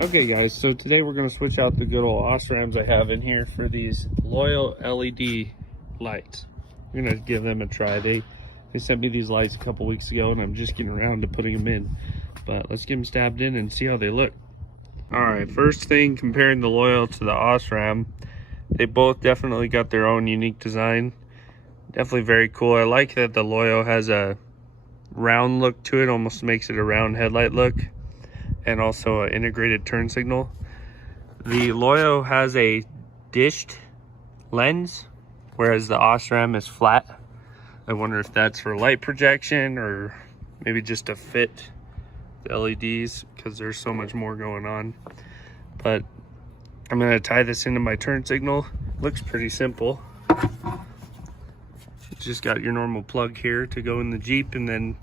Okay guys, so today we're going to switch out the good old OSRAMs I have in here for these LOYO LED lights. We're going to give them a try. They sent me these lights a couple weeks ago and I'm just getting around to putting them in. But let's get them stabbed in and see how they look. Alright, first thing, comparing the LOYO to the OSRAM, they both definitely got their own unique design. Definitely very cool. I like that the LOYO has a round look to it, almost makes it a round headlight look. And also an integrated turn signal. The LOYO has a dished lens, whereas the OSRAM is flat. I wonder if that's for light projection or maybe just to fit the LEDs because there's so much more going on. But I'm going to tie this into my turn signal. Looks pretty simple. You just got your normal plug here to go in the Jeep and then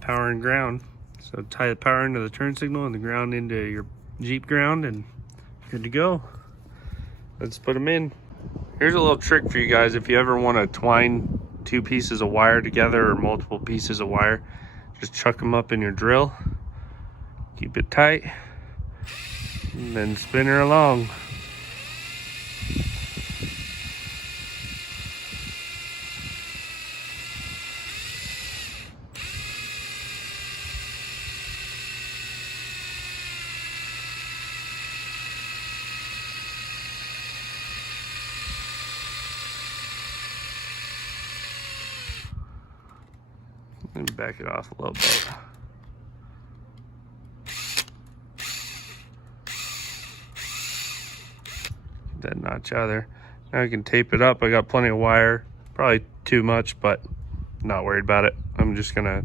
power and ground. So tie the power into the turn signal and the ground into your Jeep ground and good to go. Let's put them in. Here's a little trick for you guys. If you ever want to twine two pieces of wire together or multiple pieces of wire, just chuck them up in your drill. Keep it tight and then spin her along. Let me back it off a little bit. Get that notch out of there. Now I can tape it up. I got plenty of wire. Probably too much, but not worried about it. I'm just gonna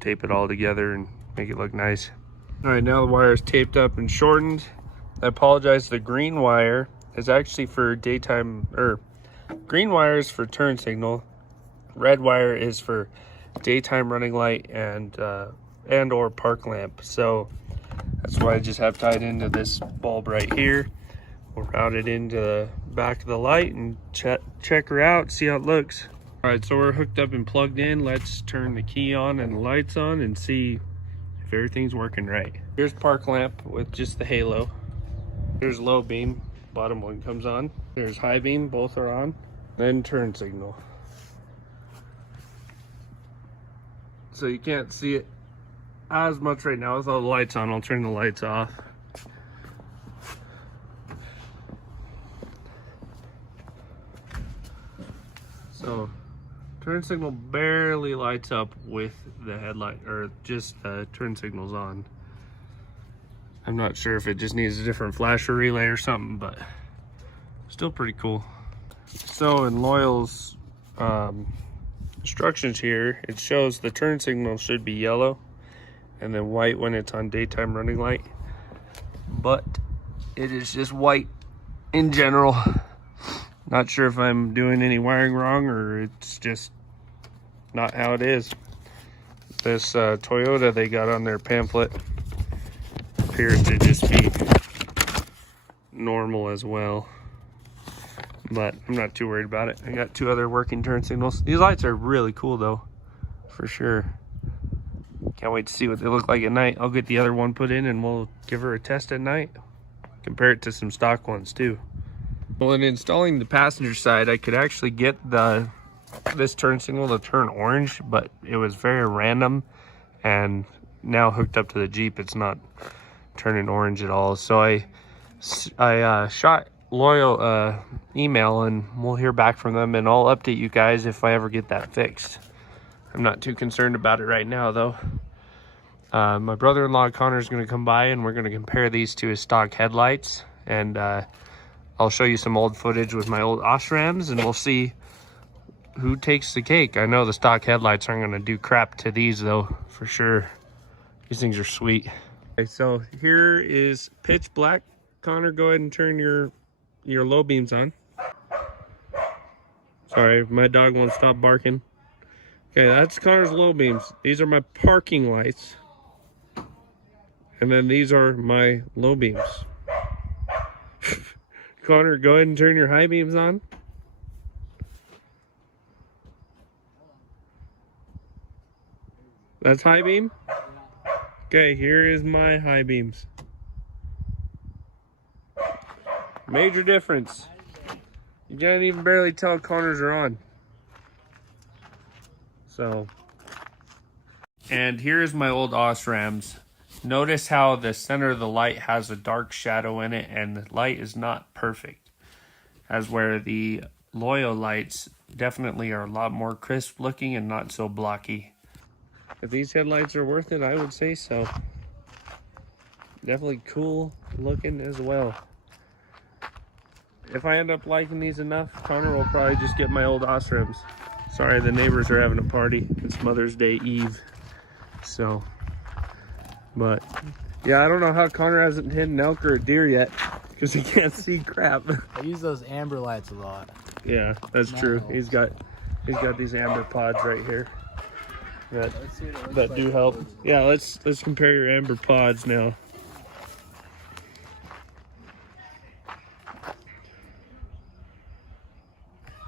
tape it all together and make it look nice. All right, now the wire is taped up and shortened. I apologize, the green wire is actually for daytime, or green wire is for turn signal. Red wire is for daytime running light and or park lamp. So that's why I just have tied into this bulb right here. We'll route it into the back of the light and check her out, see how it looks. All right, so we're hooked up and plugged in. Let's turn the key on and the lights on and see if everything's working right. Here's park lamp with just the halo. Here's low beam, bottom one comes on. There's high beam, both are on. Then turn signal. So you can't see it as much right now with all the lights on. I'll turn the lights off. So turn signal barely lights up with the headlight, or just the turn signal's on. I'm not sure if it just needs a different flasher relay or something, but still pretty cool. So in LOYO's instructions here, it shows the turn signal should be yellow and then white when it's on daytime running light, but it is just white in general. Not sure if I'm doing any wiring wrong or it's just not how it is. This Toyota they got on their pamphlet appears to just be normal as well, but I'm not too worried about it. I got two other working turn signals. These lights are really cool though, for sure. Can't wait to see what they look like at night. I'll get the other one put in and we'll give her a test at night. Compare it to some stock ones too. Well, in installing the passenger side, I could actually get this turn signal to turn orange, but it was very random. And now hooked up to the Jeep, it's not turning orange at all. So I shot LOYO email and we'll hear back from them and I'll update you guys if I ever get that fixed. I'm not too concerned about it right now though. My brother-in-law Connor is going to come by and we're going to compare these to his stock headlights, and I'll show you some old footage with my old OSRAMs and we'll see who takes the cake. I know the stock headlights aren't going to do crap to these though, for sure. These things are sweet. Okay, so here is pitch black. Connor, go ahead and turn your low beams on. Sorry, my dog won't stop barking. Okay, that's Connor's low beams. These are my parking lights. And then these are my low beams. Connor, go ahead and turn your high beams on. That's high beam? Okay, here is my high beams. Major difference. You can't even barely tell Connor's are on. So, and here's my old Osrams. Notice how the center of the light has a dark shadow in it, and the light is not perfect. As where the LOYO lights definitely are a lot more crisp looking and not so blocky. If these headlights are worth it, I would say so. Definitely cool looking as well. If I end up liking these enough, Connor will probably just get my old Osrams. Sorry, the neighbors are having a party. It's Mother's Day Eve. So, but yeah, I don't know how Connor hasn't hit an elk or a deer yet because he can't see crap. I use those amber lights a lot. Yeah, that's true. He's got these amber pods right here that do help. Yeah, let's compare your amber pods now.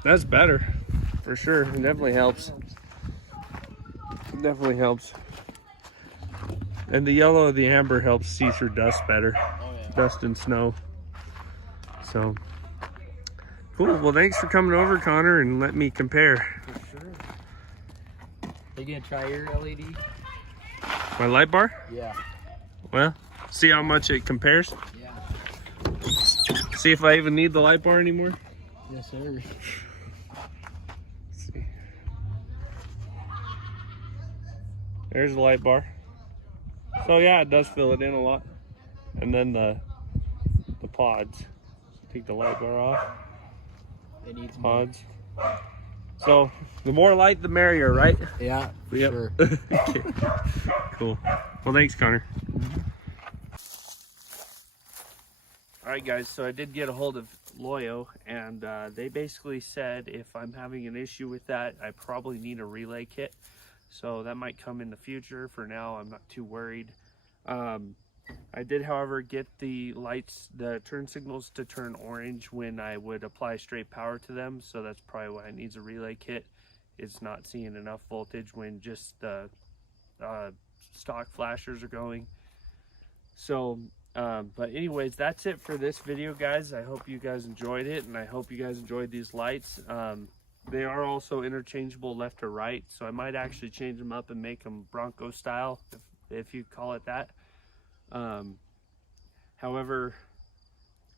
That's better, for sure. It definitely helps. It definitely helps. And the yellow of the amber helps see through dust better. Oh, yeah. Dust and snow. So, cool. Well, thanks for coming over, Connor, and let me compare. For sure. Are you gonna try your LED? My light bar? Yeah. Well, see how much it compares? Yeah. See if I even need the light bar anymore? Yes, sir. There's the light bar. So yeah, it does fill it in a lot. And then the pods. Take the light bar off. It needs pods. So the more light, the merrier, right? Yeah, for yep. sure. Okay. Cool. Well, thanks, Connor. All right, guys. So I did get a hold of LOYO, and they basically said if I'm having an issue with that, I probably need a relay kit. So that might come in the future. For now, I'm not too worried. I did, however, get the lights, the turn signals to turn orange when I would apply straight power to them. So that's probably why it needs a relay kit. It's not seeing enough voltage when just the stock flashers are going. So, but anyways, that's it for this video, guys. I hope you guys enjoyed it, and I hope you guys enjoyed these lights. They are also interchangeable left to right, so I might actually change them up and make them Bronco style, if you call it that. However,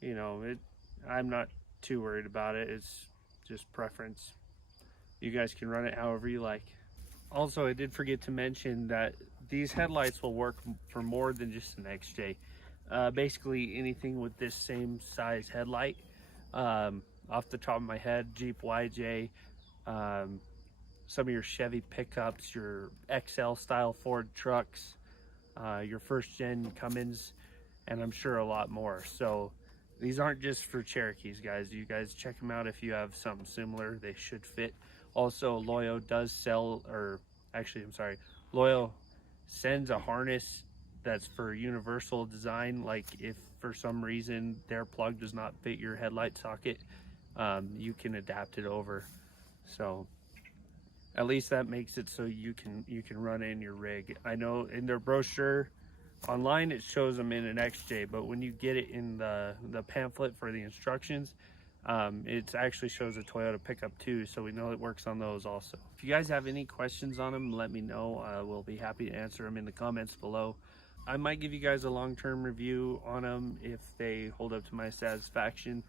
you know, I'm not too worried about it. It's just preference. You guys can run it however you like. Also, I did forget to mention that these headlights will work for more than just an XJ. Basically anything with this same size headlight. Off the top of my head, Jeep YJ, some of your Chevy pickups, your XL style Ford trucks, your first gen Cummins, and I'm sure a lot more. So these aren't just for Cherokees, guys. You guys check them out if you have something similar. They should fit. Also, LOYO does sell, or actually, I'm sorry, LOYO sends a harness that's for universal design. Like if for some reason their plug does not fit your headlight socket, you can adapt it over. So at least that makes it so you can run in your rig. I know in their brochure online it shows them in an XJ, but when you get it in the pamphlet for the instructions, it actually shows a Toyota pickup too, so we know it works on those also. If you guys have any questions on them, let me know. We'll be happy to answer them in the comments below. I might give you guys a long-term review on them if they hold up to my satisfaction.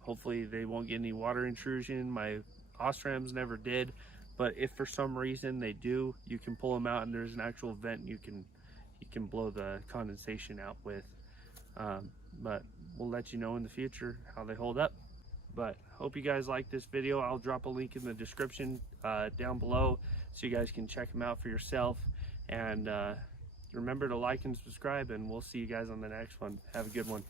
Hopefully they won't get any water intrusion. My Osrams never did, but if for some reason they do, you can pull them out and there's an actual vent you can blow the condensation out with. But we'll let you know in the future how they hold up. But hope you guys like this video. I'll drop a link in the description down below so you guys can check them out for yourself. And remember to like and subscribe, and we'll see you guys on the next one. Have a good one.